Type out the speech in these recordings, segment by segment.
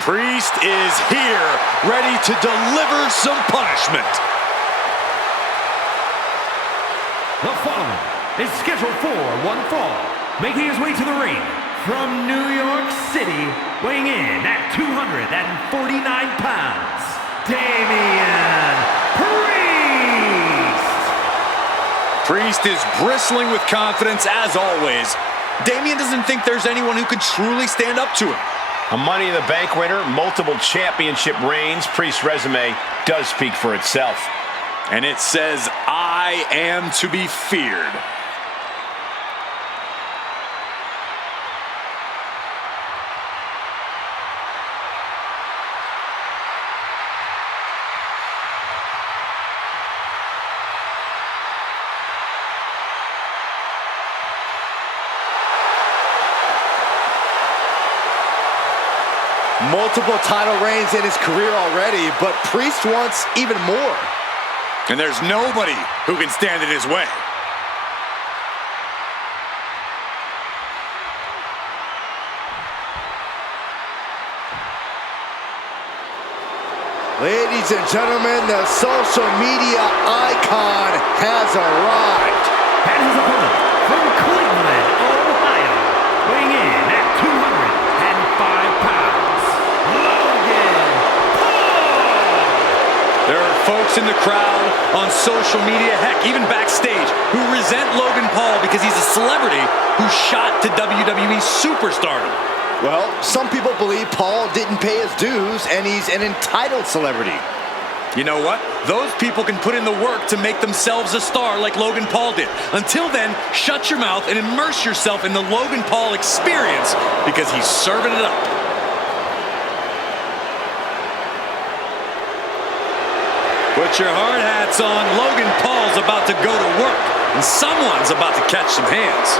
Priest is here, ready to deliver some punishment. The following is scheduled for one fall, making his way to the ring from New York City, weighing in at 249 pounds, Damian Priest! Priest is bristling with confidence as always. Damian doesn't think there's anyone who could truly stand up to him. A Money in the Bank winner, multiple championship reigns. Priest's resume does speak for itself. And it says, I am to be feared. Multiple title reigns in his career already, but Priest wants even more. And there's nobody who can stand in his way. Ladies and gentlemen, the social media icon has arrived. And his opponent from Cleveland, Ohio, weighing in at 205 pounds, Logan Paul! There are folks in the crowd, on social media, heck, even backstage, who resent Logan Paul because he's a celebrity who shot to WWE superstardom. Well, some people believe Paul didn't pay his dues and he's an entitled celebrity. You know what? Those people can put in the work to make themselves a star like Logan Paul did. Until then, shut your mouth and immerse yourself in the Logan Paul experience because he's serving it up. Put your hard hats on. Logan Paul's about to go to work, and someone's about to catch some hands.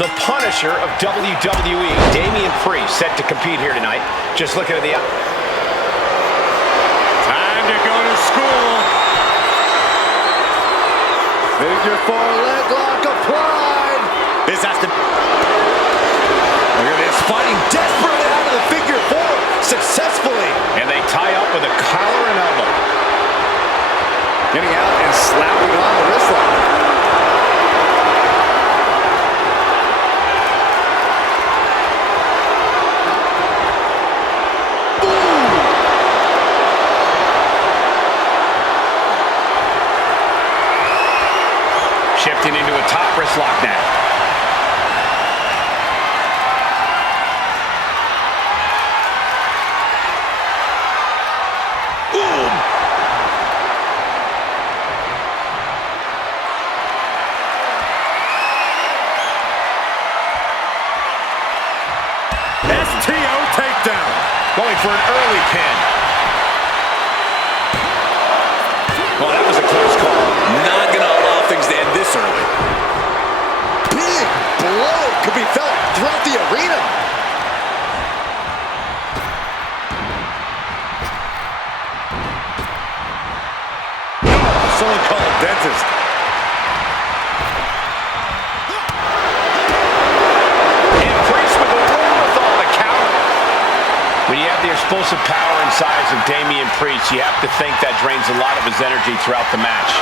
The Punisher of WWE, Damian Priest, set to compete here tonight. Just looking at the... Time to go to school. Figure 4 leg lock applied. This has to... Look at this, fighting Desperately out of the figure 4, successfully. And they tie up with a collar and elbow. Getting out and slapping on the wrist lock. Shifting into a top wrist lock now. boom. STO takedown. Going for an early pin. Well, that was a close call. Not going to allow things to end this early. Big blow could be felt throughout the arena. Someone call a dentist. And Priest with the wherewithal to counter. When you have the explosive power and size of Damian Priest, you have to think that drains a lot of his energy throughout the match.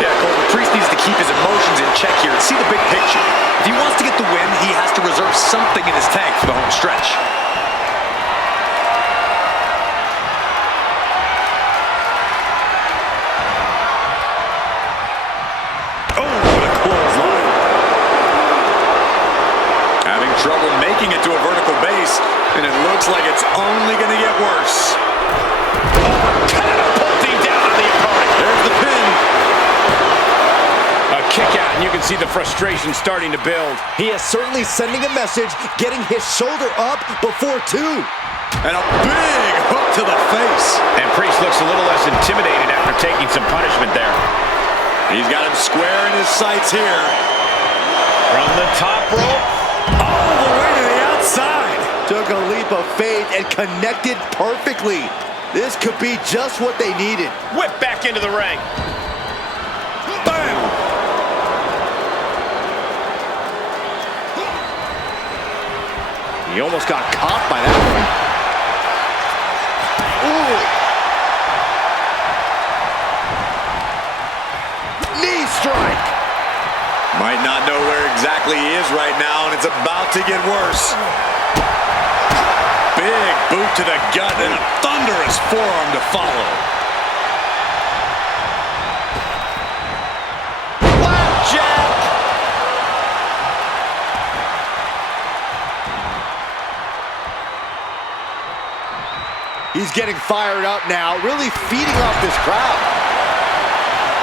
Yeah, Cole, Priest needs to keep his emotions in check here and see the big picture. If he wants to get the win, he has to reserve something in his tank for the home stretch. Oh, what a clothesline. Having trouble making it to a vertical base, and it looks like it's only going to get worse. Catapulting down on the opponent. There's the pin. A kick out, and you can see the frustration starting to build. He is certainly sending a message, getting his shoulder up before two. And a big hook to the face. And Priest looks a little less intimidated after taking some punishment there. He's got him square in his sights here. From the top rope. All the way to the outside. Took a leap of faith and connected perfectly. This could be just what they needed. Whip back into the ring. Bam! He almost got caught by that one. Ooh. Knee strike. Might not know where exactly he is right now, and it's about to get worse. Big boot to the gut and a thunderous forearm to follow. Flapjack. He's getting fired up now, really feeding off this crowd.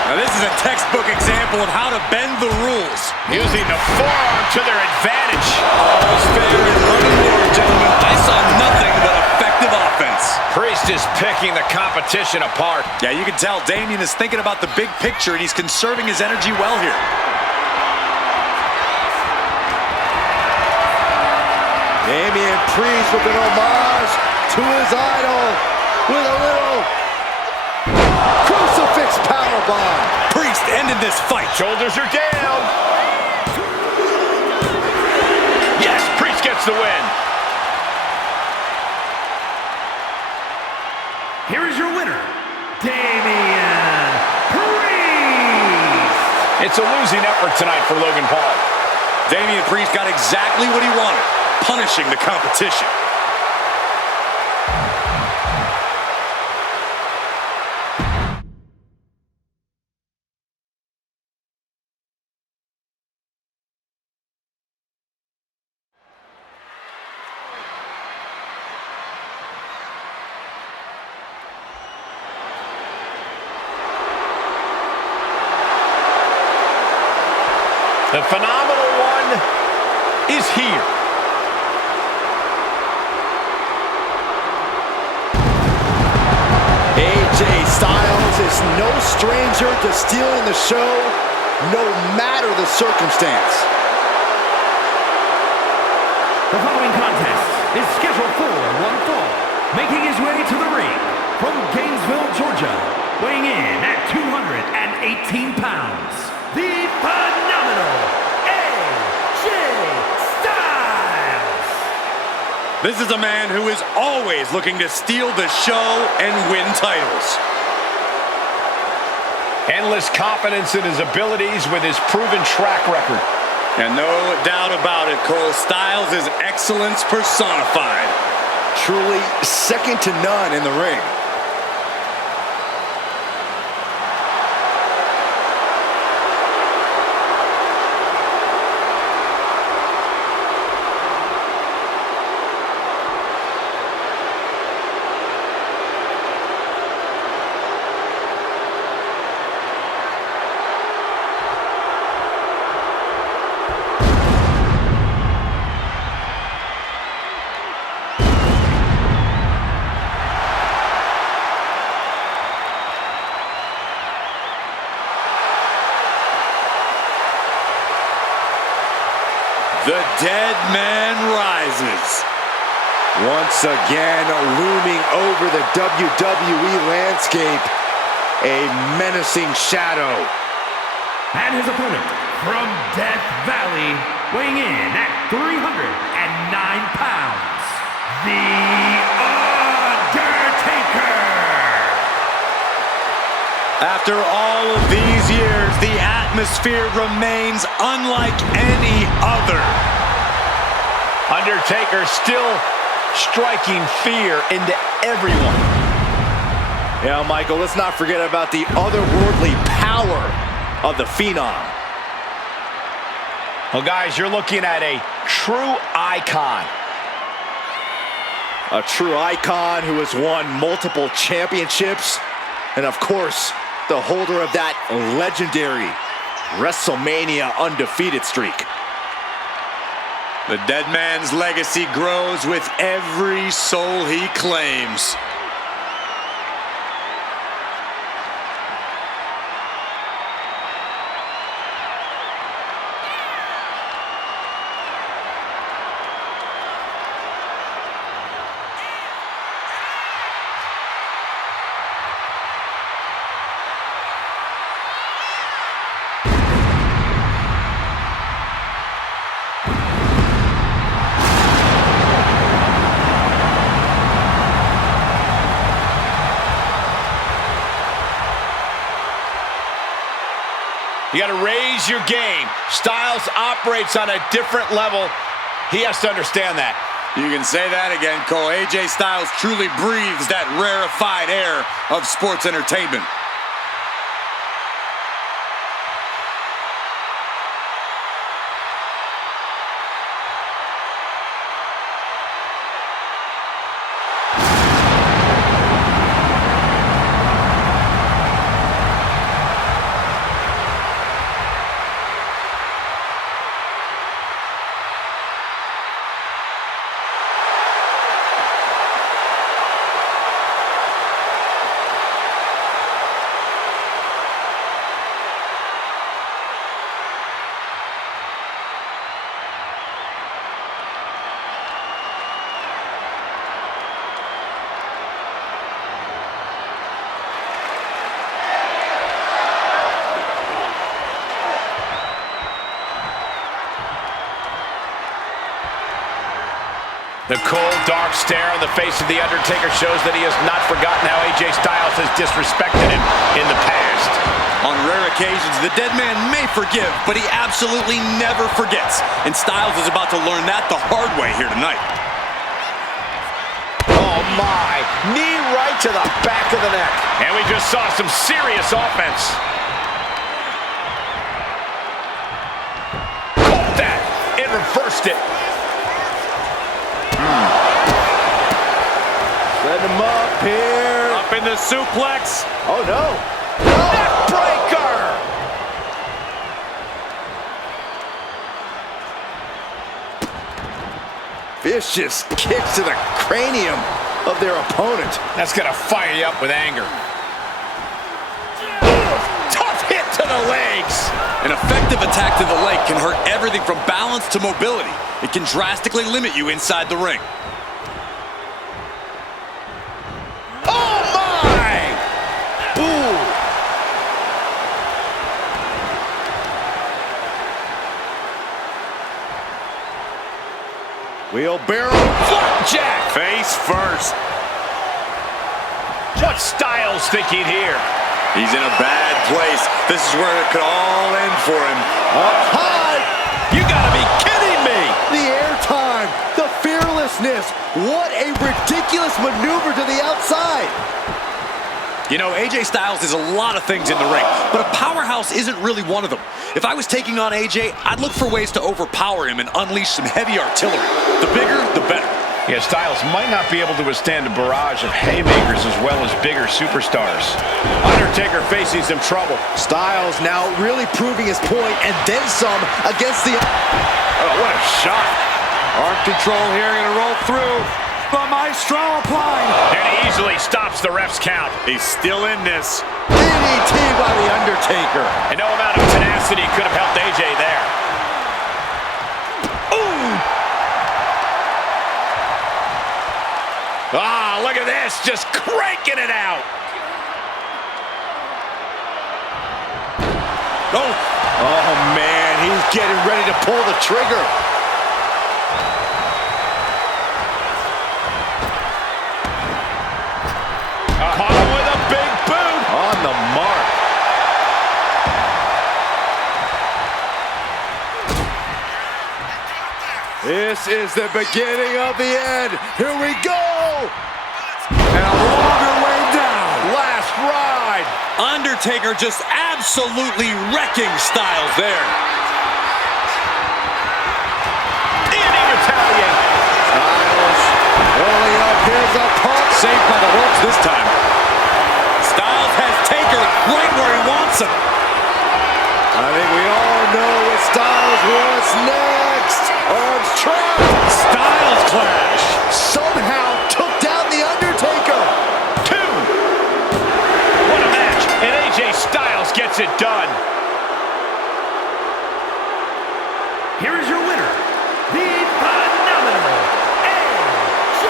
Now this is a textbook example of how to bend the rules. Using the forearm to their advantage. All's fair in love and war, gentlemen. I saw nothing but effective offense. Priest is picking the competition apart. Yeah, you can tell Damian is thinking about the big picture, and he's conserving his energy well here. Damian Priest with an homage to his idol with a little crucifix powerbomb. Priest ended this fight. Shoulders are down. Yes, Priest gets the win. Here is your winner, Damian Priest. It's a losing effort tonight for Logan Paul. Damian Priest got exactly what he wanted, punishing the competition. The phenomenal one is here. AJ Styles is no stranger to stealing the show, no matter the circumstance. The following contest is scheduled for one fall. Making his way to the ring from Gainesville, Georgia, weighing in at 218 pounds, the phenomenal AJ Styles. This is a man who is always looking to steal the show and win titles. Endless confidence in his abilities with his proven track record. And no doubt about it, Cole, Styles is excellence personified. Truly second to none in the ring. The dead man rises. Once again, looming over the WWE landscape, a menacing shadow. And his opponent from Death Valley, weighing in at 309 pounds, The Undertaker. After all of these years, the atmosphere remains unlike any other. Undertaker still striking fear into everyone. Yeah, Michael, let's not forget about the otherworldly power of the Phenom. Well, guys, you're looking at a true icon. A true icon who has won multiple championships. And of course, the holder of that legendary WrestleMania undefeated streak. The dead man's legacy grows with every soul he claims. You got to raise your game. Styles operates on a different level. He has to understand that. You can say that again, Cole. AJ Styles truly breathes that rarefied air of sports entertainment. The cold, dark stare on the face of The Undertaker shows that he has not forgotten how AJ Styles has disrespected him in the past. On rare occasions, the dead man may forgive, but he absolutely never forgets. And Styles is about to learn that the hard way here tonight. Oh my, knee right to the back of the neck. And we just saw some serious offense. Caught that, it reversed it. Set him up here. Up in the suplex. Oh, no. Neckbreaker! Vicious kicks to the cranium of their opponent. That's gonna fire you up with anger. Tough hit to the legs. An effective attack to the leg can hurt everything from balance to mobility. It can drastically limit you inside the ring. Oh my! Ooh. Wheelbarrow. Flapjack! Face first. What Styles thinking here? He's in a bad place. This is where it could all end for him. Up high. You gotta be kidding me! The airtime. The fearlessness. What a ridiculous maneuver to the outside. You know, AJ Styles is a lot of things in the ring, but a powerhouse isn't really one of them. If I was taking on AJ, I'd look for ways to overpower him and unleash some heavy artillery. The bigger, the better. Yeah, Styles might not be able to withstand a barrage of haymakers as well as bigger superstars. Undertaker facing some trouble. Styles now really proving his point and then some against the... Oh, what a shot. Arm control here, gonna roll through. The Maestro applying. And he easily stops the ref's count. He's still in this. DDT by The Undertaker. And no amount of tenacity could have helped AJ there. Ah, look at this, just cranking it out. Oh, man, he's getting ready to pull the trigger. Caught him with a big boot. On the mark. This is the beginning of the end. Here we go. And a longer way down. Last ride. Undertaker just absolutely wrecking Styles there. And he retaliates. Styles rolling up. Here's a pump. Saved by the ropes this time. Styles has Taker right where he wants him. I think we all know what Styles wants next. Arms trapped. Styles clash. Somehow took down The Undertaker. 2. What a match. And AJ Styles gets it done. Here is your winner, the phenomenal AJ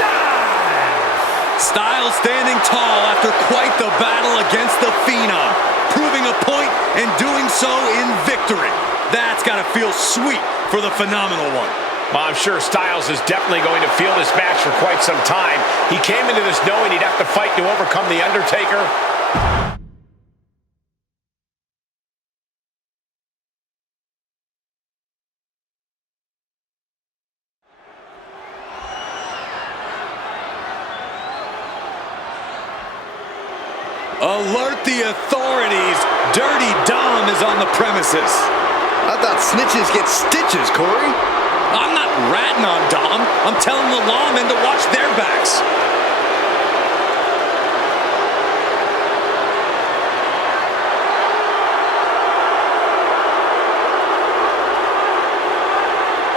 Styles. Styles standing tall after quite the battle against the Phenom, proving a point and doing so in victory. That's gotta feel sweet for the phenomenal one. Well, I'm sure Styles is definitely going to feel this match for quite some time. He came into this knowing he'd have to fight to overcome The Undertaker. Alert the authorities. Dirty Dom is on the premises. I thought snitches get stitches, Corey. I'm not ratting on Dom. I'm telling the lawmen to watch their backs.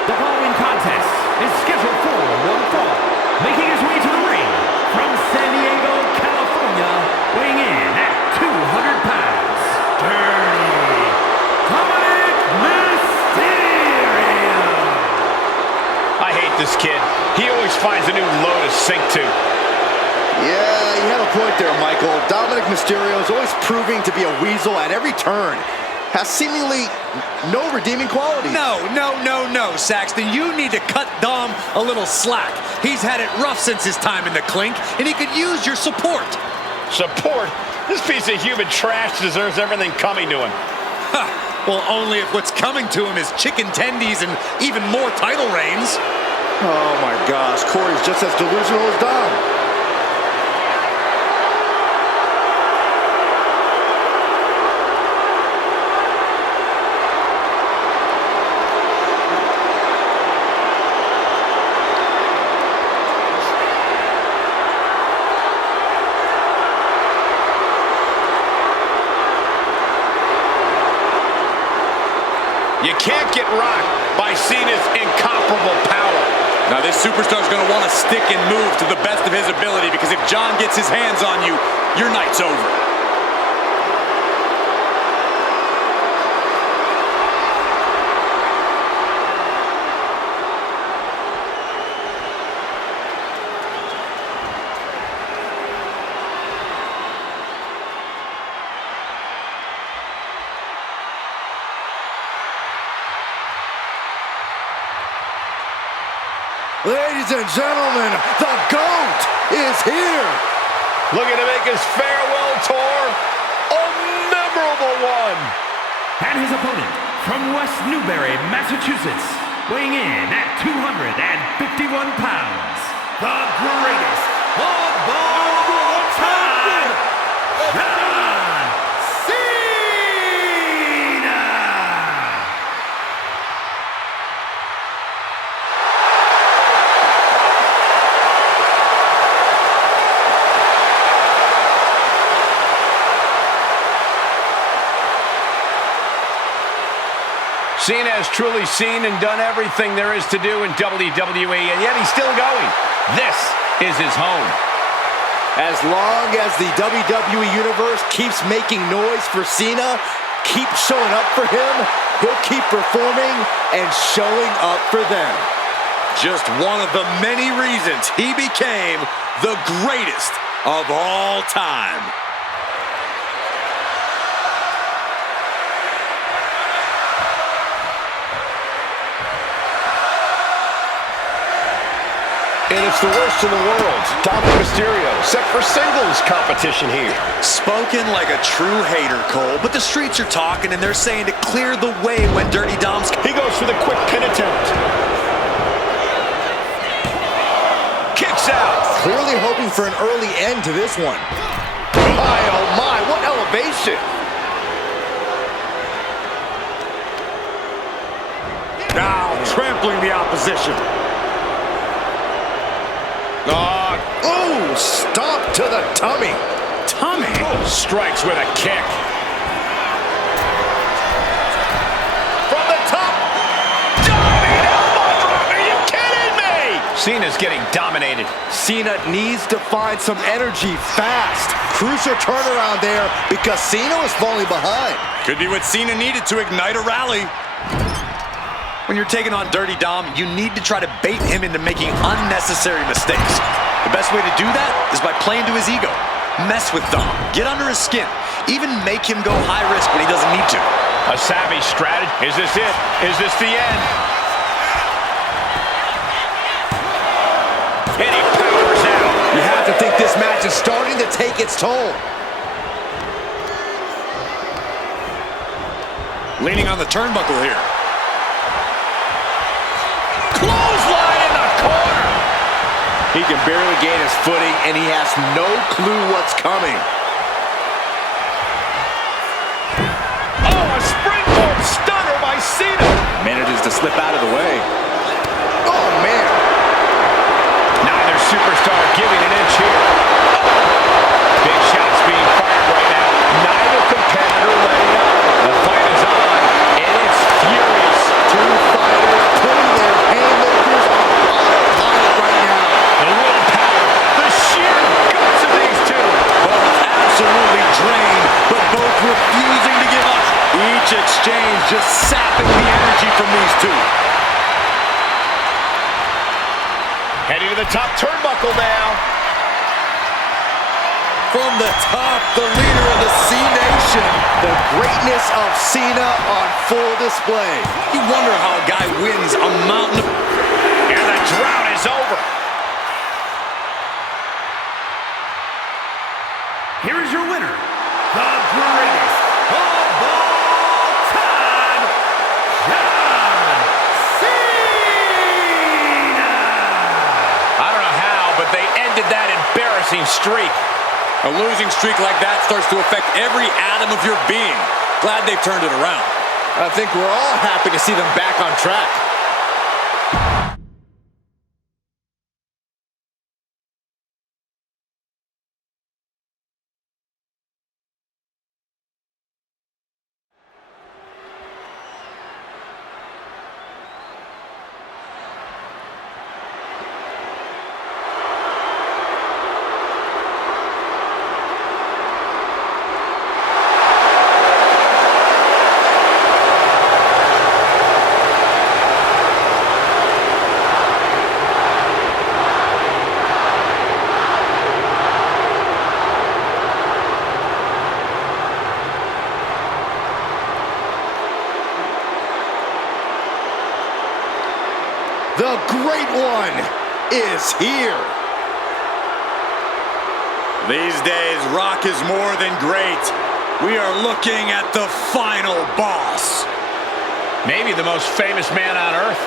The following contest is scheduled for one fall. Making his way to the ring from San Diego, California, weighing in at 200 pounds. Dirty Dominic Mysterio. I hate this kid. He always finds a new low to sink to. Yeah, you have a point there, Michael. Dominic Mysterio is always proving to be a weasel at every turn. Has seemingly no redeeming qualities. No, Saxton. You need to cut Dom a little slack. He's had it rough since his time in the clink, and he could use your support. Support? This piece of human trash deserves everything coming to him. Ha! Well, only if what's coming to him is chicken tendies and even more title reigns. Oh my gosh, Corey's just as delusional as Dom. You can't get rocked by Cena's incomparable power. Now, this superstar's going to want to stick and move to the best of his ability, because if John gets his hands on you, your night's over. Ladies and gentlemen, the GOAT is here. Looking to make his farewell tour a memorable one. And his opponent from West Newbury, Massachusetts, weighing in at 251 pounds, the greatest of all time, John Cena! Cena has truly seen and done everything there is to do in WWE, and yet he's still going. This is his home. As long as the WWE Universe keeps making noise for Cena, keep showing up for him, he'll keep performing and showing up for them. Just one of the many reasons he became the greatest of all time. And it's the worst in the world. Dominic Mysterio set for singles competition here. Spoken like a true hater, Cole, but the streets are talking and they're saying to clear the way when Dirty Dom's... He goes for the quick pin attempt. Kicks out. Clearly hoping for an early end to this one. My, oh my, what elevation. Now trampling the opposition. Oh, stomp to the tummy. Tummy? Strikes with a kick. From the top. Diving elbow drop. Are you kidding me? Cena's getting dominated. Cena needs to find some energy fast. Crucial turnaround there because Cena was falling behind. Could be what Cena needed to ignite a rally. When you're taking on Dirty Dom, you need to try to bait him into making unnecessary mistakes. The best way to do that is by playing to his ego. Mess with Dom, get under his skin, even make him go high risk when he doesn't need to. A savvy strategy. Is this it? Is this the end? And he powers out. You have to think this match is starting to take its toll. Leaning on the turnbuckle here. Clothesline in the corner. He can barely gain his footing, and he has no clue what's coming. Cena. Manages to slip out of the way. Oh, man. Neither superstar giving an inch here. Big shots being fired right now. Neither competitor letting up. The fight is on, and it's furious. Two fighters putting their haymakers on autopilot right now. The willpower, the sheer guts of these two. Both absolutely drained, but both refusing to give up. Each exchange just sapping the energy from these two. Heading to the top turnbuckle now. From the top, the leader of the C-Nation. The greatness of Cena on full display. You wonder how a guy wins a mountain of... And the drought is over. Here is your winner, the greatest of all time, John Cena! I don't know how, but they ended that embarrassing streak. A losing streak like that starts to affect every atom of your being. Glad they've turned it around. I think we're all happy to see them back on track. The Great One is here. These days, Rock is more than great. We are looking at the final boss. Maybe the most famous man on earth.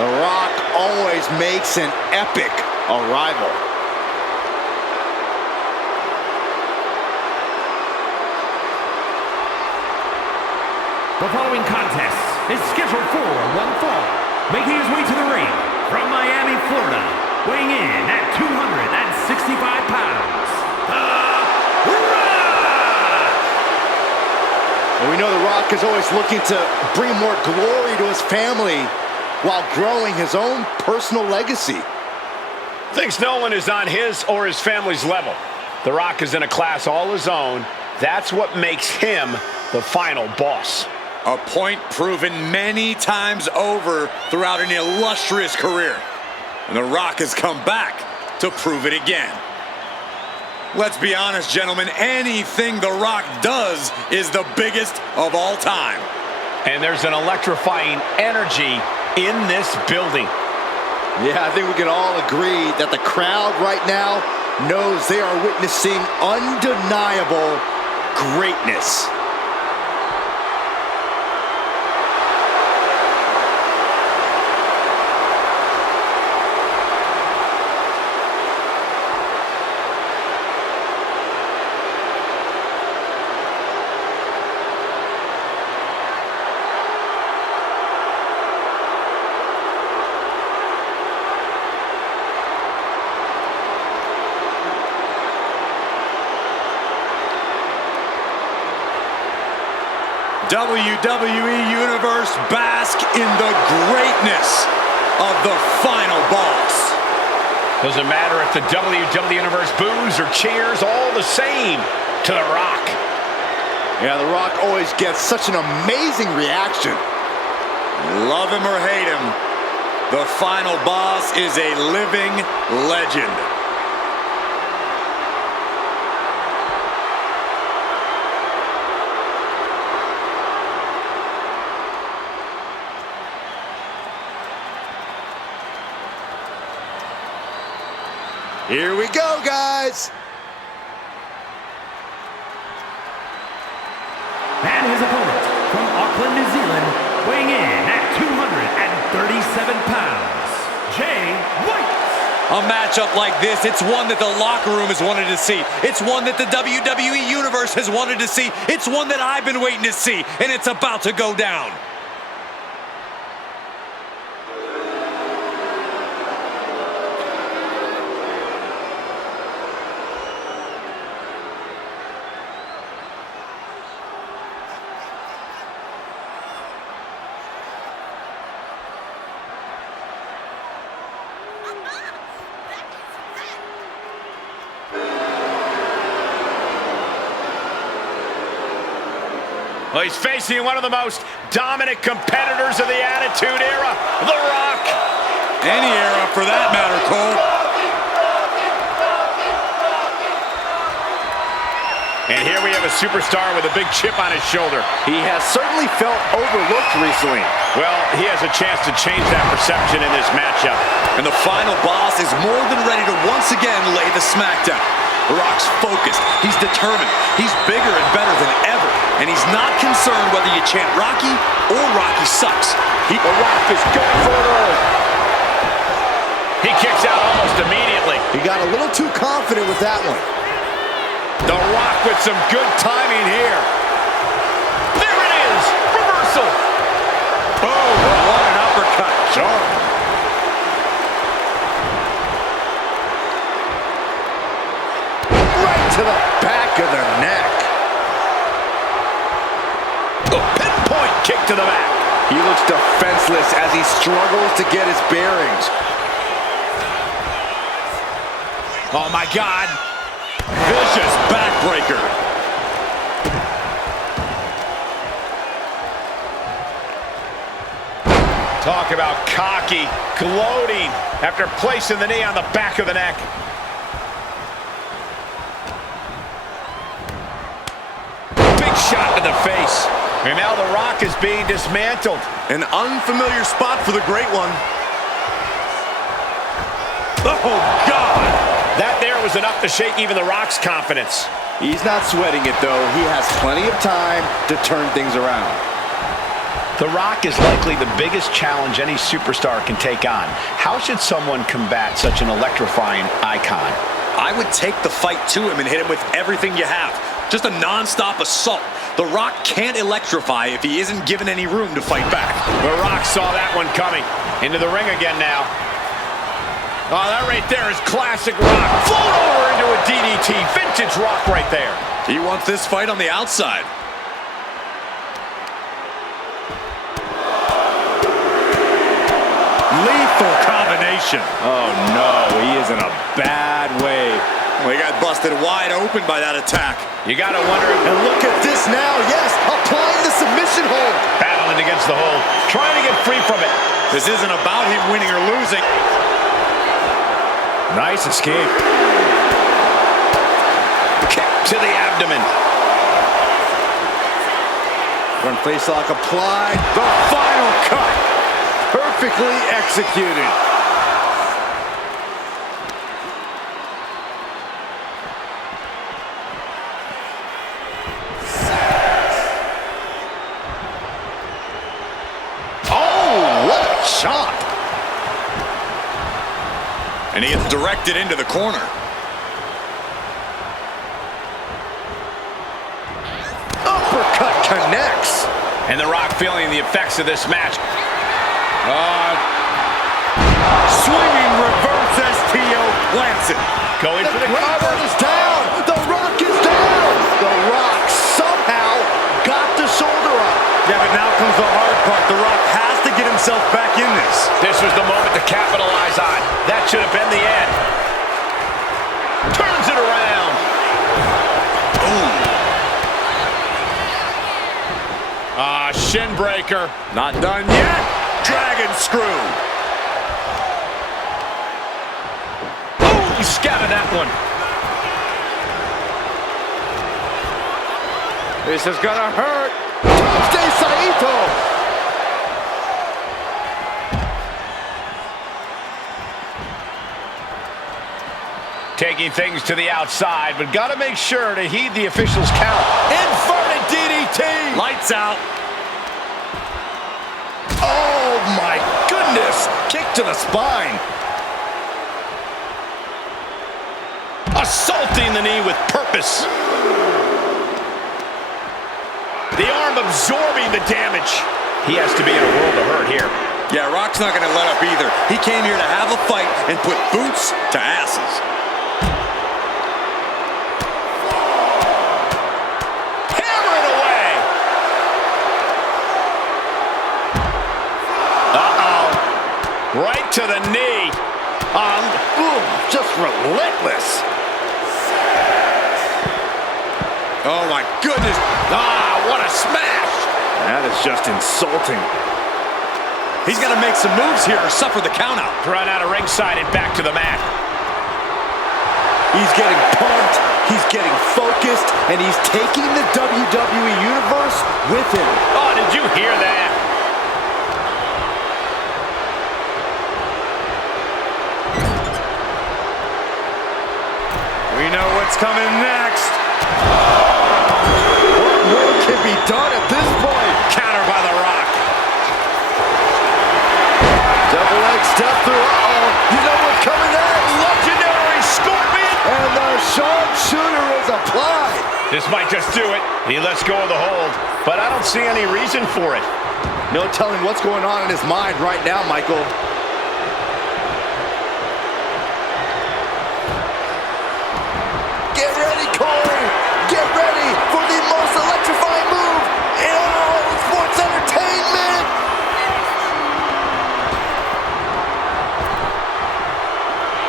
The Rock always makes an epic arrival. The following contest is scheduled for one fall, making his way to the ring from Miami, Florida, weighing in at 265 pounds, The Rock! And we know The Rock is always looking to bring more glory to his family while growing his own personal legacy. Thinks no one is on his or his family's level. The Rock is in a class all his own. That's what makes him the final boss. A point proven many times over throughout an illustrious career. And The Rock has come back to prove it again. Let's be honest, gentlemen, anything The Rock does is the biggest of all time. And there's an electrifying energy in this building. Yeah, I think we can all agree that the crowd right now knows they are witnessing undeniable greatness. WWE Universe, bask in the greatness of the final boss. Doesn't matter if the WWE Universe boos or cheers, all the same to The Rock. Yeah, The Rock always gets such an amazing reaction. Love him or hate him, the final boss is a living legend. Here we go, guys. And his opponent from Auckland, New Zealand, weighing in at 237 pounds, Jay White. A matchup like this, it's one that the locker room has wanted to see. It's one that the WWE Universe has wanted to see. It's one that I've been waiting to see, and it's about to go down. Well, he's facing one of the most dominant competitors of the Attitude Era, The Rock. Any era, for that matter, Cole. And here we have a superstar with a big chip on his shoulder. He has certainly felt overlooked recently. Well, he has a chance to change that perception in this matchup. And the final boss is more than ready to once again lay the smackdown. The Rock's focused. He's determined. He's bigger and better than ever. And he's not concerned whether you chant Rocky or Rocky sucks. The Rock is going for it early. He kicks out almost immediately. He got a little too confident with that one. The Rock with some good timing here. There it is! Reversal! Oh, what an uppercut. Sharp. Right to the back of the neck. A pinpoint kick to the back. He looks defenseless as he struggles to get his bearings. Oh, my God. Vicious backbreaker. Talk about cocky, gloating after placing the knee on the back of the neck. Big shot to the face. And now The Rock is being dismantled. An unfamiliar spot for the Great One. Oh, God. That there was enough to shake even The Rock's confidence. He's not sweating it, though. He has plenty of time to turn things around. The Rock is likely the biggest challenge any superstar can take on. How should someone combat such an electrifying icon? I would take the fight to him and hit him with everything you have. Just a non-stop assault. The Rock can't electrify if he isn't given any room to fight back. The Rock saw that one coming. Into the ring again now. Oh, that right there is classic Rock. Float over into a DDT. Vintage Rock right there. He wants this fight on the outside. Lethal combination. Oh, no. He is in a bad way. Well, he got busted wide open by that attack. You got to wonder. And look at this now. Yes, applying the submission hold. Battling against the hold. Trying to get free from it. This isn't about him winning or losing. Nice escape. Kick to the abdomen. Front face lock applied. The final cut. Perfectly executed. Oh, what a chop. And he gets directed into the corner. Uppercut connects. And The Rock feeling the effects of this match. Swinging reverse STO plants it. Going for the Rebrand cover. is down. The Rock is down. The Rock somehow got the shoulder up. Yeah, but now comes the hard part. The Rock has to get himself back in this. This was the moment to capitalize on. That should have been the end. Turns it around. Shin breaker. Not done yet. Dragon screw. Oh, he scattered that one. This is gonna hurt. Stay Saito. Taking things to the outside, but got to make sure to heed the officials' count. Inverted DDT. Lights out. Oh my goodness. Kick to the spine. Assaulting the knee with purpose. The arm absorbing the damage. He has to be in a world of hurt here. Yeah, Rock's not going to let up either. He came here to have a fight and put boots to asses. Hammer it away. Uh-oh. Right to the knee. Just relentless. Oh my goodness. Ah, what a smash. That is just insulting. He's got to make some moves here or suffer the countout. Run out of ringside and back to the mat. He's getting pumped, he's getting focused, and he's taking the WWE Universe with him. Oh, did you hear that? We know what's coming next. What more can be done at this point? Counter by The Rock. Double leg step through. Uh-oh. You know what's coming next? Legendary Scorpion! And the sharpshooter is applied. This might just do it. He lets go of the hold, but I don't see any reason for it. No telling what's going on in his mind right now, Michael. Get ready, Corey. Get ready for the most electrifying move in all sports entertainment.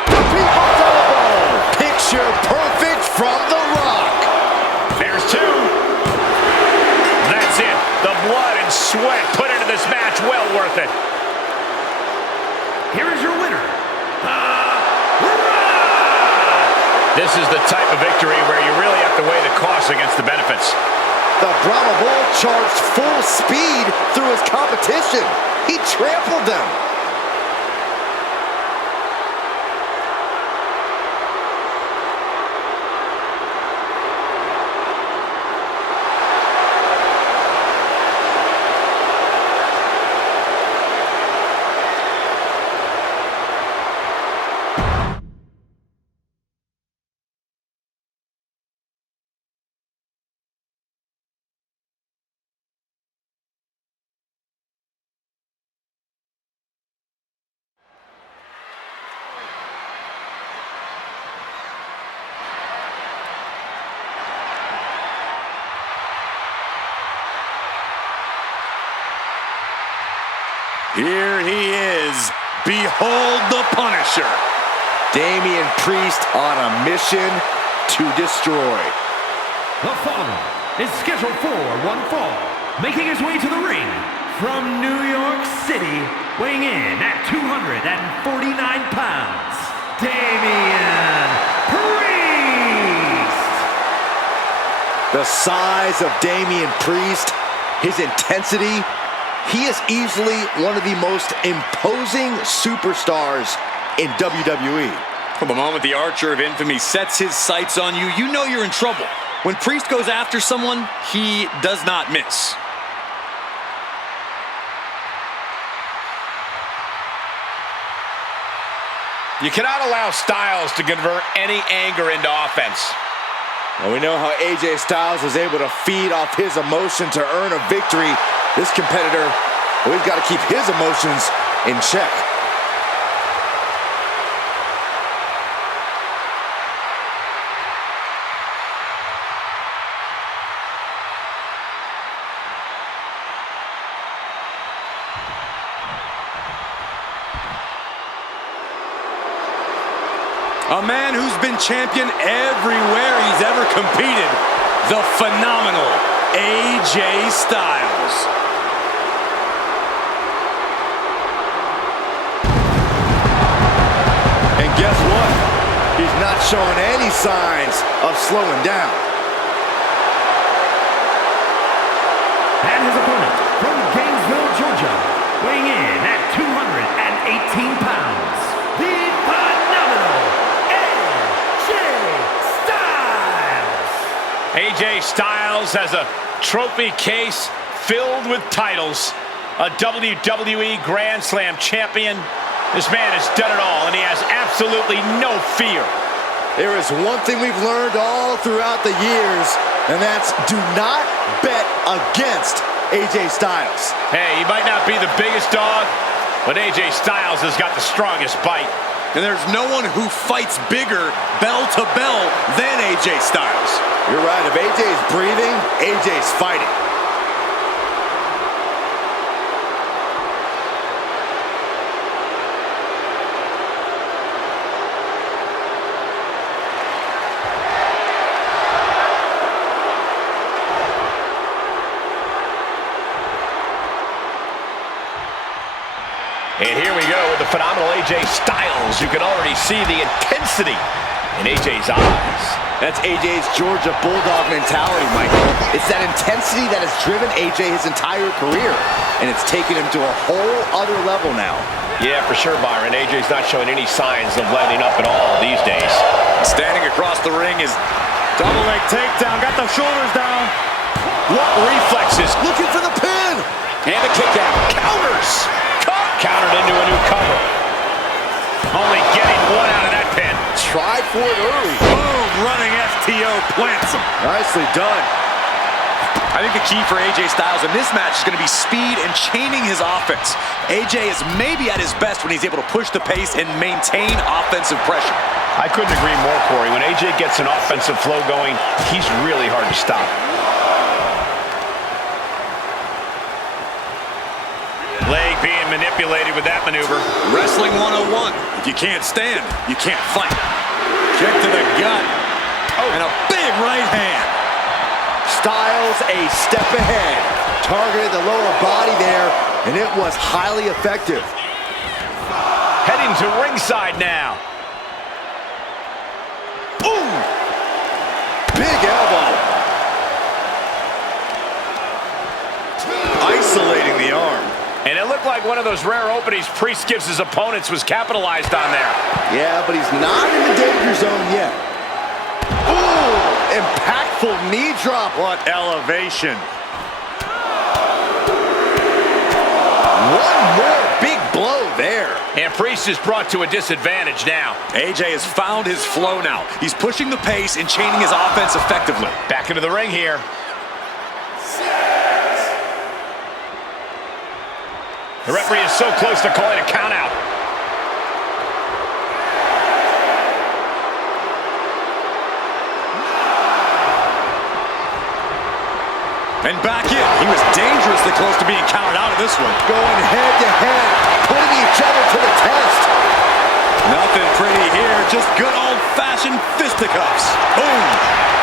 The people's elbow. Picture perfect from The Rock. There's two. That's it. The blood and sweat put into this match, well worth it. Here is your winner, This is the type of victory where you really have to weigh the costs against the benefits. The Brahma Bull charged full speed through his competition. He trampled them. Here he is. Behold the Punisher. Damian Priest on a mission to destroy. The following is scheduled for one fall, making his way to the ring from New York City, weighing in at 249 pounds, Damian Priest. The size of Damian Priest, his intensity, he is easily one of the most imposing superstars in WWE. From the moment the Archer of Infamy sets his sights on you, you know you're in trouble. When Priest goes after someone, he does not miss. You cannot allow Styles to convert any anger into offense. Well, we know how AJ Styles was able to feed off his emotion to earn a victory. This competitor, well, he's got to keep his emotions in check. A man who's been champion everywhere he's ever competed. The phenomenal AJ Styles. And guess what? He's not showing any signs of slowing down. And his opponent from Gainesville, Georgia, weighing in at 218 pounds, the phenomenal AJ Styles has a trophy case filled with titles, a WWE Grand Slam champion. This man has done it all, and he has absolutely no fear. There is one thing we've learned all throughout the years, and that's do not bet against AJ Styles. Hey, he might not be the biggest dog, but AJ Styles has got the strongest bite. And there's no one who fights bigger bell to bell than AJ Styles. You're right. If AJ's breathing, AJ's fighting. And here we go with the phenomenal AJ Styles. You can already see the intensity in AJ's eyes. That's AJ's Georgia Bulldog mentality, Michael. It's that intensity that has driven AJ his entire career, and it's taken him to a whole other level now. Yeah, for sure, Byron. AJ's not showing any signs of letting up at all these days. Standing across the ring is double leg takedown. Got the shoulders down. What reflexes? Looking for the pin. And a kick out. Counters. Countered into a new cover. Only getting one out of that pin. Tried for it early. Boom, running STO plants him. Nicely done. I think the key for AJ Styles in this match is going to be speed and chaining his offense. AJ is maybe at his best when he's able to push the pace and maintain offensive pressure. I couldn't agree more, Corey. When AJ gets an offensive flow going, he's really hard to stop. Leg being manipulated with that maneuver. Wrestling 101. If you can't stand, you can't fight. Kick to the gut. Oh, and a big right hand. Styles a step ahead. Targeted the lower body there, and it was highly effective. Heading to ringside now. Ooh! Big elbow. Isolating the arm. And it looked like one of those rare openings Priest gives his opponents was capitalized on there. Yeah, but he's not in the danger zone yet. Ooh! Impactful knee drop. What elevation. One more big blow there. And Priest is brought to a disadvantage now. AJ has found his flow now. He's pushing the pace and chaining his offense effectively. Back into the ring here. The referee is so close to calling a count out. And back in. He was dangerously close to being counted out of this one. Going head to head, putting each other to the test. Nothing pretty here, just good old-fashioned fisticuffs. Boom!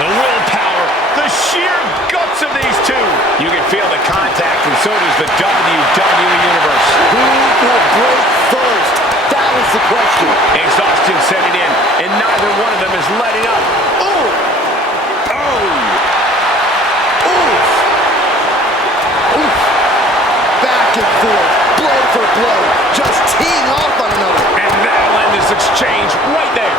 The willpower, the sheer guts of these two. You can feel the contact, and so does the WWE Universe. Who will break first? That was the question. Exhaustion setting in, and neither one of them is letting up. Oh! Oh! Oof! Oof! Back and forth, blow for blow, just teeing off on another. And that'll end this exchange right there.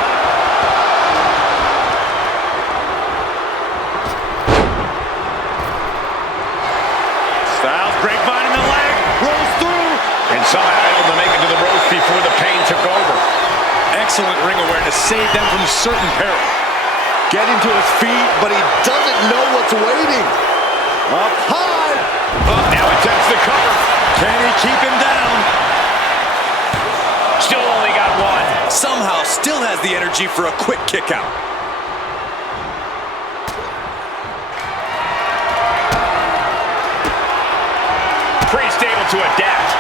Styles grapevine in the leg, rolls through. And somehow able to make it to the ropes before the pain took over. Excellent ring awareness saved them from certain peril. Getting to his feet, but he doesn't know what's waiting. Up high. Now attempts the cover. Can he keep him down? Still only got one. Somehow still has the energy for a quick kick out. Priest able to adapt.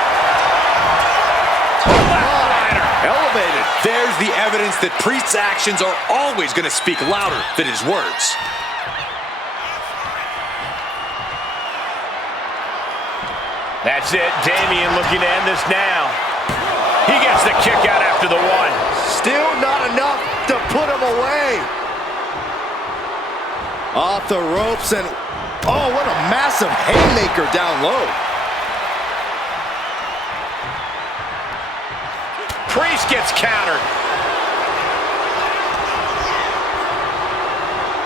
Elevated. There's the evidence that Priest's actions are always going to speak louder than his words. That's it. Damian looking to end this now. He gets the kick out after the one. Still not enough to put him away. Off the ropes and, oh, what a massive haymaker down low. Priest gets countered.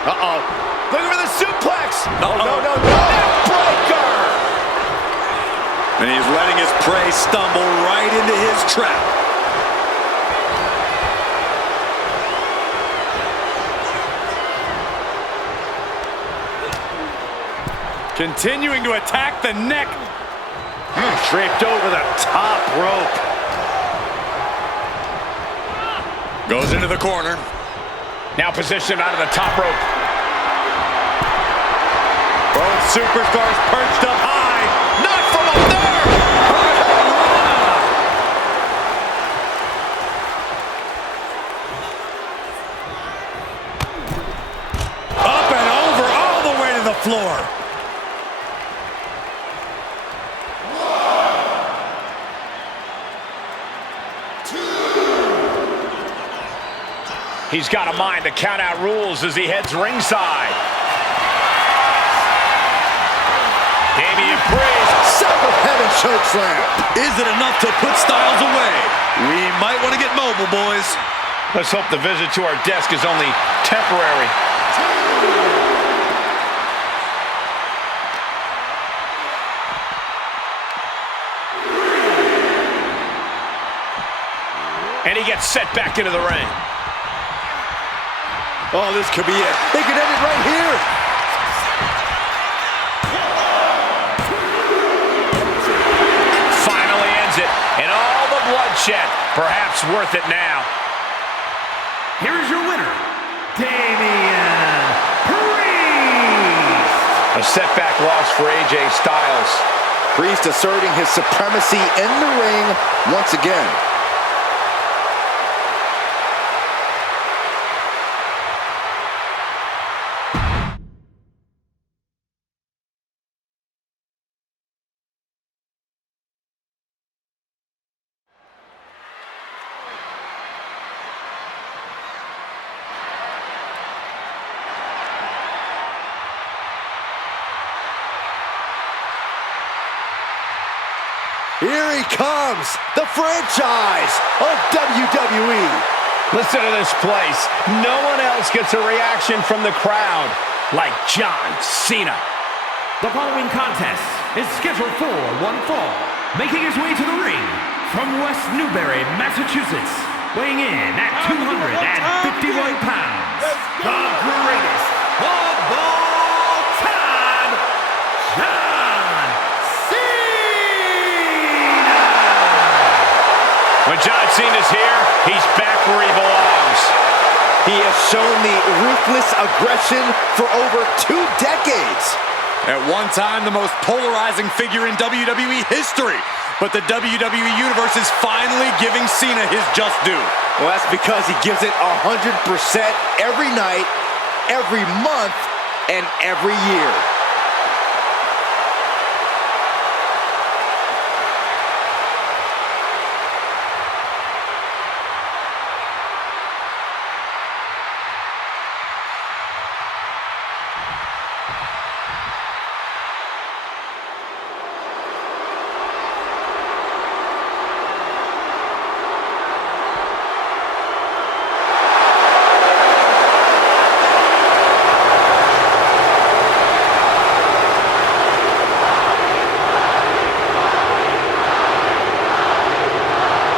Uh-oh. Looking for the suplex. No. Neckbreaker. And he's letting his prey stumble right into his trap. Continuing to attack the neck. Draped over the top rope. Goes into the corner. Now positioned out of the top rope. Both superstars perched up high. Not from up there. Up and over, all the way to the floor. He's got a mind to count out rules as he heads ringside. Damian Priest. Seven heaven chokeslam. Is it enough to put Styles away? We might want to get mobile, boys. Let's hope the visit to our desk is only temporary. And he gets set back into the ring. Oh, this could be it. They could end it right here. Finally ends it. And all the bloodshed, perhaps worth it now. Here's your winner, Damian Priest. A setback loss for AJ Styles. Priest asserting his supremacy in the ring once again. Here he comes, the franchise of WWE. Listen to this place. No one else gets a reaction from the crowd like John Cena. The following contest is scheduled for one fall. Making his way to the ring from West Newbury, Massachusetts, weighing in at 251 pounds, the greatest of all time, John Cena! When John Cena's here, he's back where he belongs. He has shown the ruthless aggression for over 2 decades. At one time, the most polarizing figure in WWE history. But the WWE Universe is finally giving Cena his just due. Well, that's because he gives it 100% every night, every month, and every year.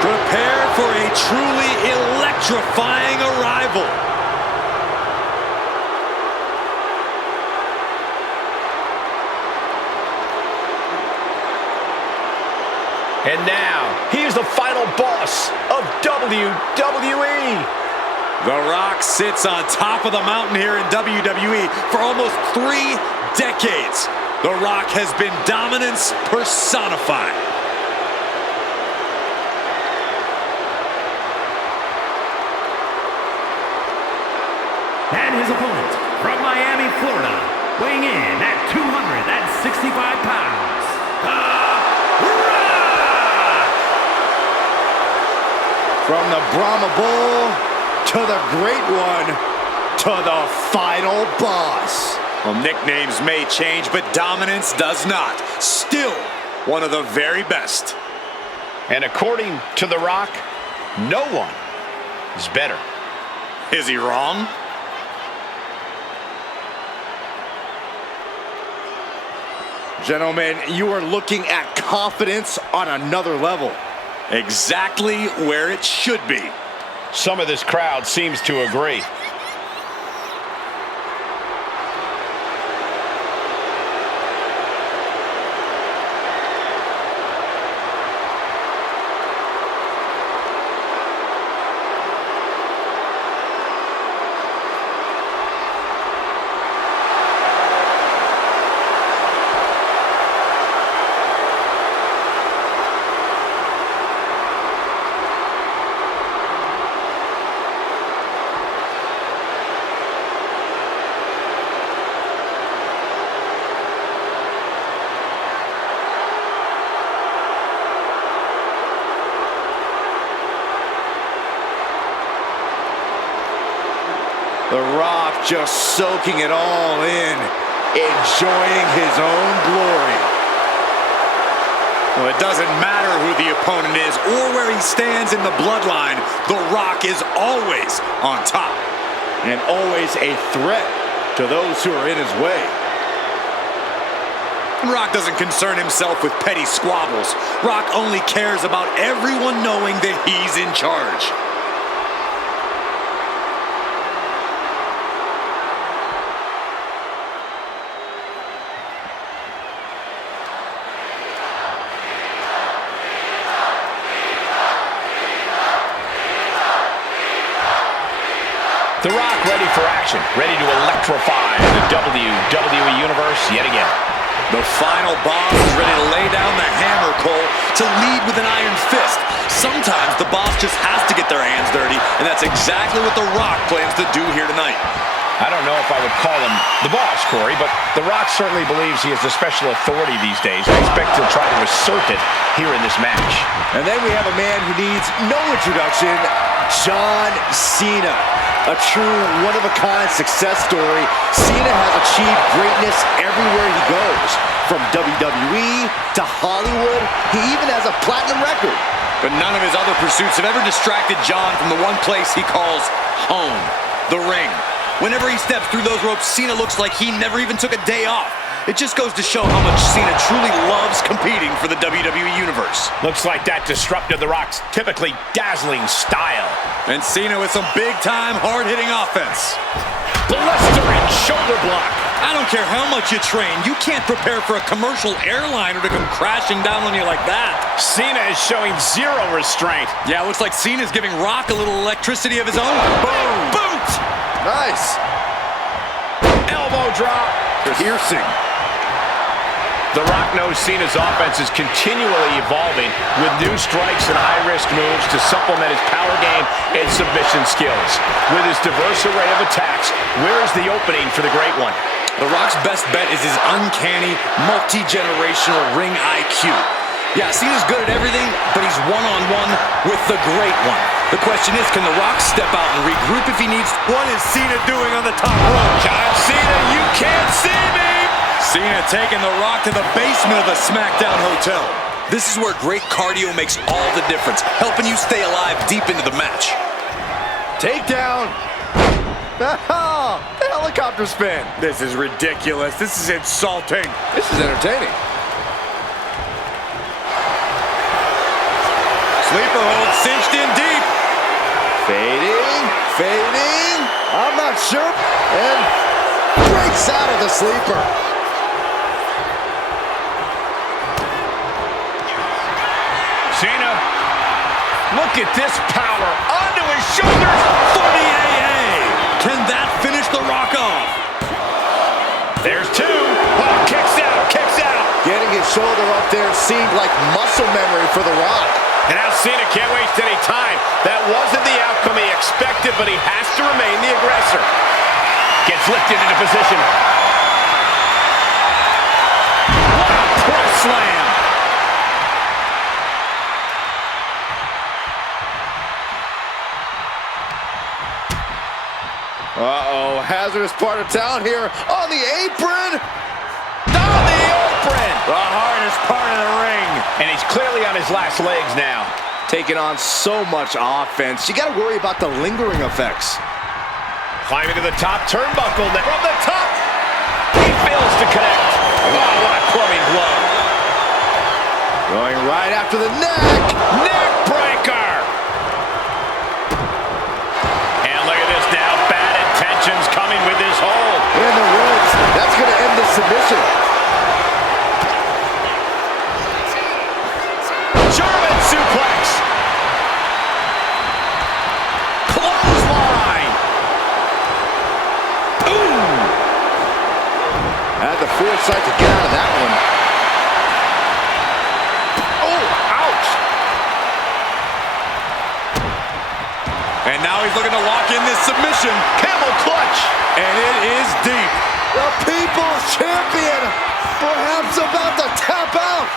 Prepare for a truly electrifying arrival. And now, he's the final boss of WWE. The Rock sits on top of the mountain here in WWE for almost 3 decades. The Rock has been dominance personified. And his opponent from Miami, Florida, weighing in at 265 pounds, The Rock! From the Brahma Bull to the Great One to the final boss. Well, nicknames may change, but dominance does not. Still one of the very best. And according to The Rock, no one is better. Is he wrong? Gentlemen, you are looking at confidence on another level. Exactly where it should be. Some of this crowd seems to agree. The Rock just soaking it all in, enjoying his own glory. Well, it doesn't matter who the opponent is or where he stands in the bloodline. The Rock is always on top. And always a threat to those who are in his way. Rock doesn't concern himself with petty squabbles. Rock only cares about everyone knowing that he's in charge. The Rock ready for action, ready to electrify the WWE Universe yet again. The final boss is ready to lay down the hammer, Cole, to lead with an iron fist. Sometimes the boss just has to get their hands dirty, and that's exactly what The Rock plans to do here tonight. I don't know if I would call him the boss, Corey, but The Rock certainly believes he is the special authority these days. I expect to try to assert it here in this match. And then we have a man who needs no introduction, John Cena. A true one-of-a-kind success story. Cena has achieved greatness everywhere he goes. From WWE to Hollywood, he even has a platinum record. But none of his other pursuits have ever distracted John from the one place he calls home, the ring. Whenever he steps through those ropes, Cena looks like he never even took a day off. It just goes to show how much Cena truly loves competing for the WWE Universe. Looks like that disrupted The Rock's typically dazzling style. And Cena with some big-time, hard-hitting offense. Blistering shoulder block. I don't care how much you train, you can't prepare for a commercial airliner to come crashing down on you like that. Cena is showing zero restraint. Yeah, it looks like Cena's giving Rock a little electricity of his own. Boom! Boot! Nice. Elbow drop. Piercing. The Rock knows Cena's offense is continually evolving with new strikes and high-risk moves to supplement his power game and submission skills. With his diverse array of attacks, where's the opening for the Great One? The Rock's best bet is his uncanny, multi-generational ring IQ. Yeah, Cena's good at everything, but he's one-on-one with the Great One. The question is, can The Rock step out and regroup if he needs? What is Cena doing on the top rope? John Cena, you can't see me! Cena taking The Rock to the basement of the SmackDown Hotel. This is where great cardio makes all the difference, helping you stay alive deep into the match. Takedown. The helicopter spin. This is ridiculous. This is insulting. This is entertaining. Sleeper hold cinched in deep. Fading, fading. I'm not sure. And breaks out of the sleeper. Cena, look at this power. Onto his shoulders. For the AA. Can that finish The Rock off? There's two. Oh, kicks out, kicks out. Getting his shoulder up there seemed like muscle memory for The Rock. And now Cena can't waste any time. That wasn't the outcome he expected, but he has to remain the aggressor. Gets lifted into position. What a press slam. Uh-oh, hazardous part of town here on the apron. On the apron. The hardest part of the ring. And he's clearly on his last legs now. Taking on so much offense. You got to worry about the lingering effects. Climbing to the top turnbuckle. From the top, he fails to connect. Oh, what a clubbing blow. Going right after the neck. Neck breaker. And look at this now. Bad intentions coming with this hold. In the ropes. That's going to end the submission. German suplex. Clothesline. Boom. Had the foresight to get out of that one. Oh, ouch. And now he's looking to lock in this submission. Camel clutch. And it is deep. The People's Champion, perhaps about to tap out.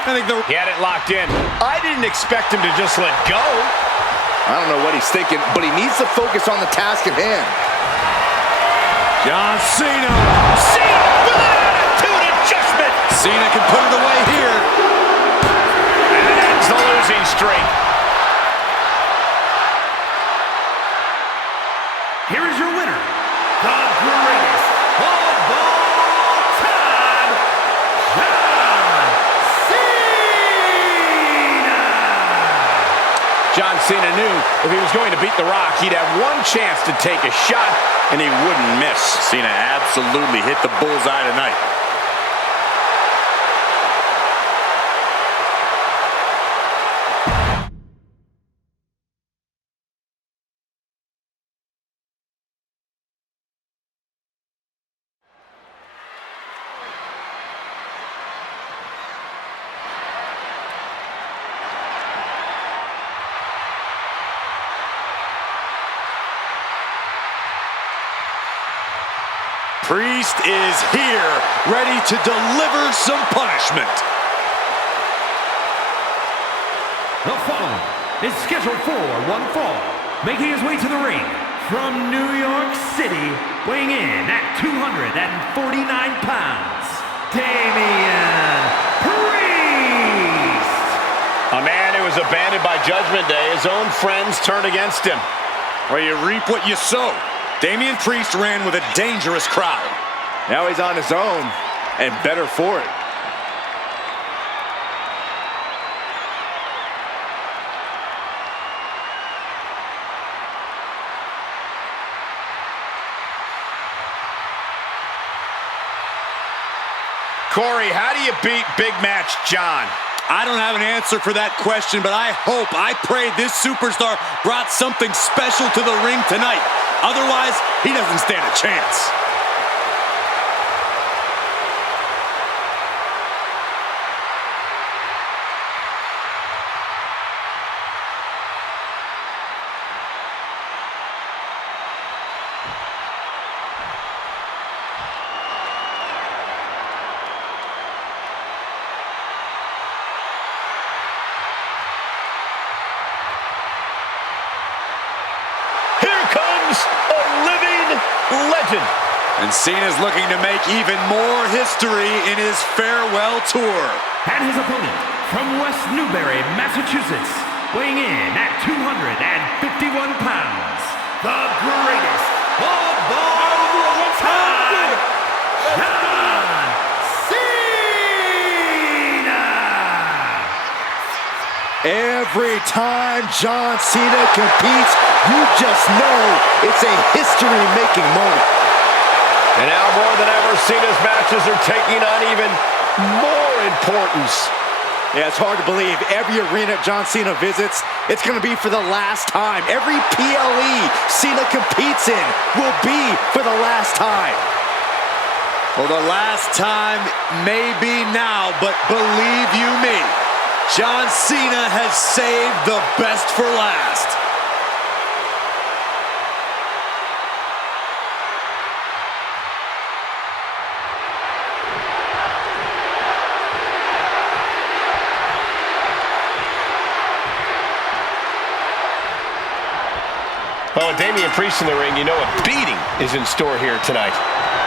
I think He had it locked in. I didn't expect him to just let go. I don't know what he's thinking, but he needs to focus on the task at hand. John Cena. Cena with an attitude adjustment. Cena can put it away here. And it ends the losing streak. Here is your winner, the greatest of all time, John Cena! John Cena knew if he was going to beat The Rock, he'd have one chance to take a shot, and he wouldn't miss. Cena absolutely hit the bullseye tonight. Priest is here, ready to deliver some punishment. The following is scheduled for one fall, making his way to the ring from New York City, weighing in at 249 pounds, Damian Priest! A man who was abandoned by Judgment Day, his own friends turned against him. Well, you reap what you sow. Damian Priest ran with a dangerous crowd. Now he's on his own, and better for it. Corey, how do you beat Big Match John? I don't have an answer for that question, but I pray this superstar brought something special to the ring tonight. Otherwise, he doesn't stand a chance. Legend. And Cena's looking to make even more history in his farewell tour. And his opponent from West Newbury, Massachusetts, weighing in at 251 pounds, the greatest of all time, John Cena! Every time John Cena competes, you just know it's a history-making moment. And now more than ever, Cena's matches are taking on even more importance. Yeah, it's hard to believe. Every arena John Cena visits, it's going to be for the last time. Every PLE Cena competes in will be for the last time. Well, the last time may be now, but believe you me, John Cena has saved the best for last. Well, with Damian Priest in the ring, you know a beating is in store here tonight.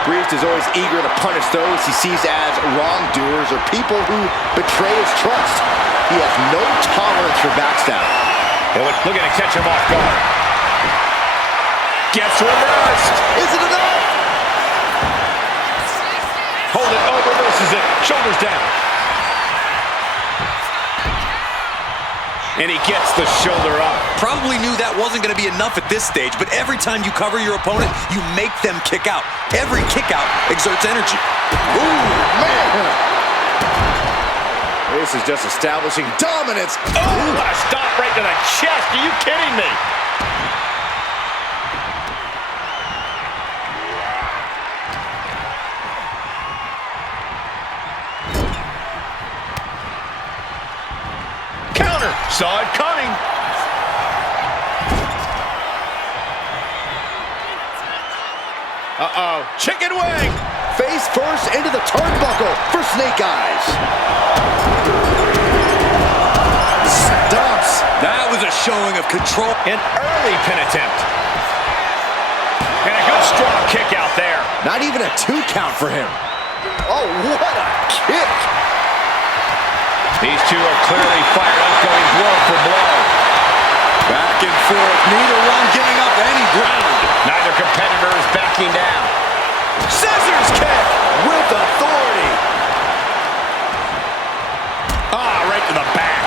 Priest is always eager to punish those he sees as wrongdoers or people who betray his trust. He has no tolerance for backstab. And looking to catch him off guard. Gets reversed. Is it enough? Hold it. Oh, reverses it. Shoulders down. And he gets the shoulder up. Probably knew that wasn't going to be enough at this stage, but every time you cover your opponent, you make them kick out. Every kick out exerts energy. Ooh, man! This is just establishing dominance. Oh, what a stop right to the chest. Are you kidding me? Counter. Saw it coming. Uh-oh. Chicken wing. Face first into the turnbuckle for Snake Eyes. Stomps. That was a showing of control. An early pin attempt. And a good strong kick out there. Not even a 2 count for him. Oh, what a kick. These two are clearly fired up, going blow for blow. Back and forth, neither one giving up any ground. Neither competitor is backing down. Scissors kick with authority. Right to the back.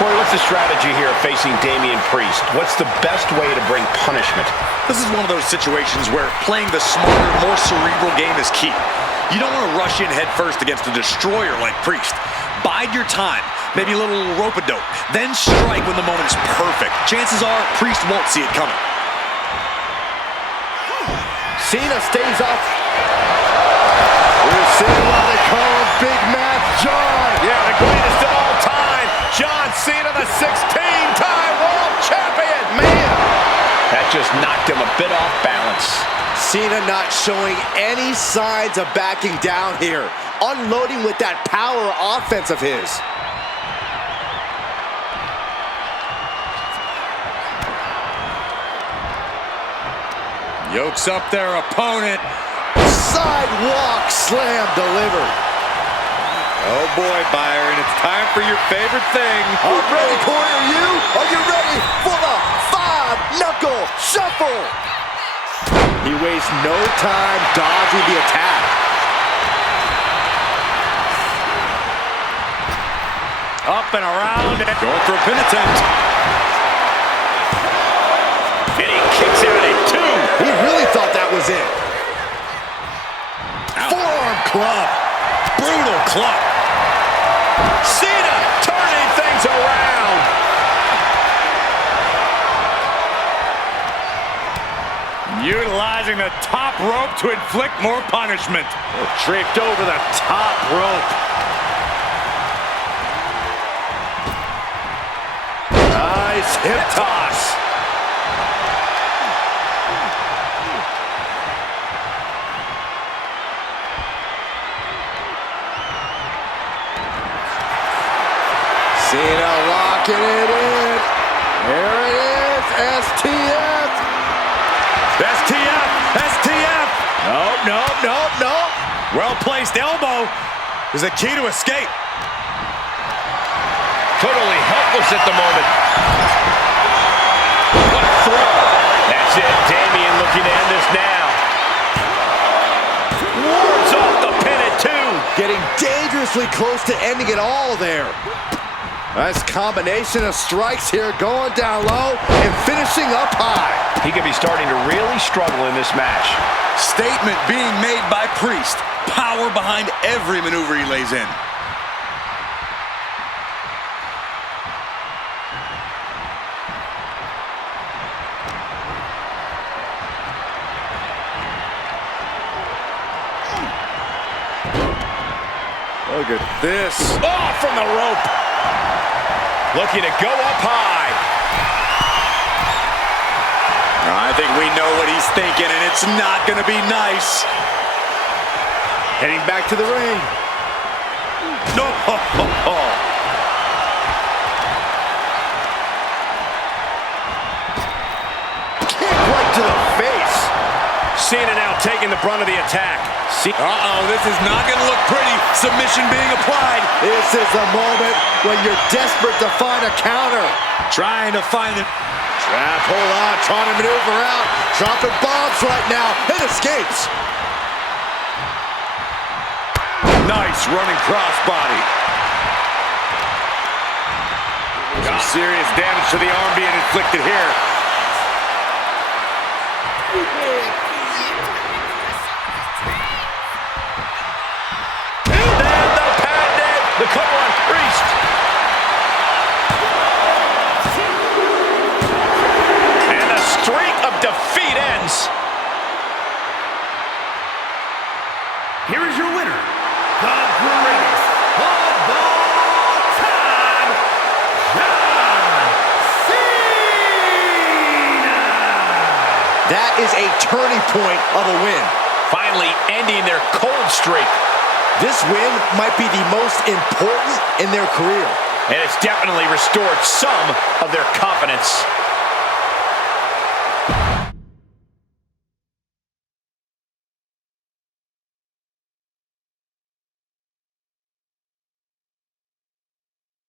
Corey, what's the strategy here facing Damian Priest? What's the best way to bring punishment? This is one of those situations where playing the smarter, more cerebral game is key. You don't want to rush in head first against a destroyer like Priest. Bide your time, maybe a little rope-a-dope, then strike when the moment is perfect. Chances are, Priest won't see it coming. Cena stays up. We're seeing what they call Big Match John. Yeah, the greatest of all time, John Cena, the 16-time world champion. Man, that just knocked him a bit off balance. Cena not showing any signs of backing down here. Unloading with that power offense of his. Yokes up their opponent. Sidewalk slam delivered. Oh boy, Byron, it's time for your favorite thing. I'm ready, Corey. Are you? Are you ready for the 5-knuckle shuffle? He wastes no time dodging the attack. Up and around, going for a pin attempt. And he kicks out at 2. He really thought that was it. Forearm club. Brutal club. Cena turning things around. Utilizing the top rope to inflict more punishment. Draped over the top rope. Nice hip toss. Cena locking it in. Here it is, STF. STF, STF. No. Well-placed elbow is a key to escape. Totally helpless at the moment. What a throw. That's it. Damian looking to end this now. Wards off the pin at 2. Getting dangerously close to ending it all there. Nice combination of strikes here, going down low and finishing up high. He could be starting to really struggle in this match. Statement being made by Priest. Power behind every maneuver he lays in. Look at this. Oh, from the rope. Looking to go up high. I think we know what he's thinking, and it's not going to be nice. Heading back to the ring. No. Kick right to the face. Cena now taking the brunt of the attack. Uh-oh, this is not going to look pretty. Submission being applied. This is the moment when you're desperate to find a counter. Trying to find it. Trap, hold on, trying to maneuver out. Dropping bombs right now and escapes. Nice running crossbody. Some serious damage to the arm being inflicted here. The cover on Priest. And the streak of defeat ends. Here is your winner, the greatest of all time, John Cena! That is a turning point of a win. Finally ending their cold streak. This win might be the most important in their career. And it's definitely restored some of their confidence.